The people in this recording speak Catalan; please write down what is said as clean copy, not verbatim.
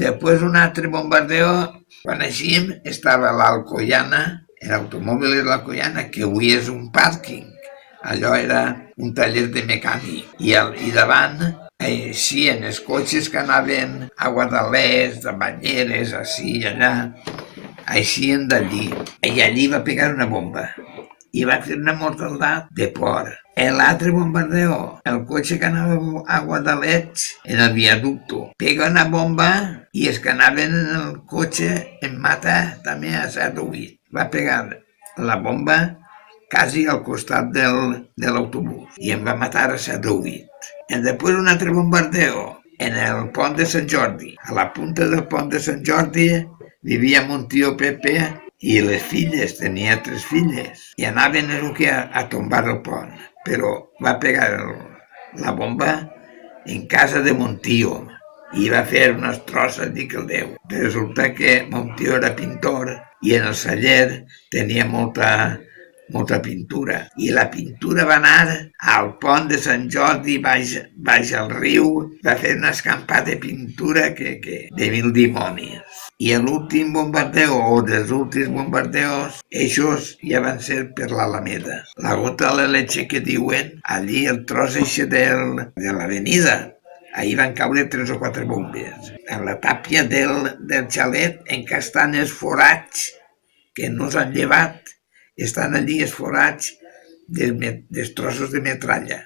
Després un altre bombardeo, quan eixíem, estava l'Alcoiana, l'automòbil de l'Alcoiana, que avui és un pàrquing. Allò era un taller de mecànic. I davant eixien els cotxes que anaven a Guadalest, a Banyeres, ací i allà, eixien d'allí. I allí va pegar una bomba. I va fer una mortaldat de por. L'altre bombardeo, el cotxe que anava a Guadalets, en el viaducto, pega una bomba i els que anaven en el cotxe en mata també a 7 o 8. Va pegar la bomba quasi al costat de l'autobús i em va matar a 7 o 8. I després un altre bombardeo en el pont de Sant Jordi. A la punta del pont de Sant Jordi vivia mon tio Pepe i les filles, tenia 3 filles, i anaven a tombar el pont, però va pegar la bomba en casa de mon tio i va fer unes trosses, dic el Déu. Resulta que mon tio era pintor i en el celler tenia molta pintura. I la pintura va anar al pont de Sant Jordi, baix al riu, va fer una escampada de pintura de mil dimonis. I l'últim bombardeo, o dels últims bombardeos, eixos ja van ser per l'Alameda. La gota de la leche que diuen, allí el tros eixe de l'avenida, ahir van caure 3 o 4 bombes. A la tàpia del xalet encara estan els forats que no s'han llevat, estan allí els forats dels trossos de metralla.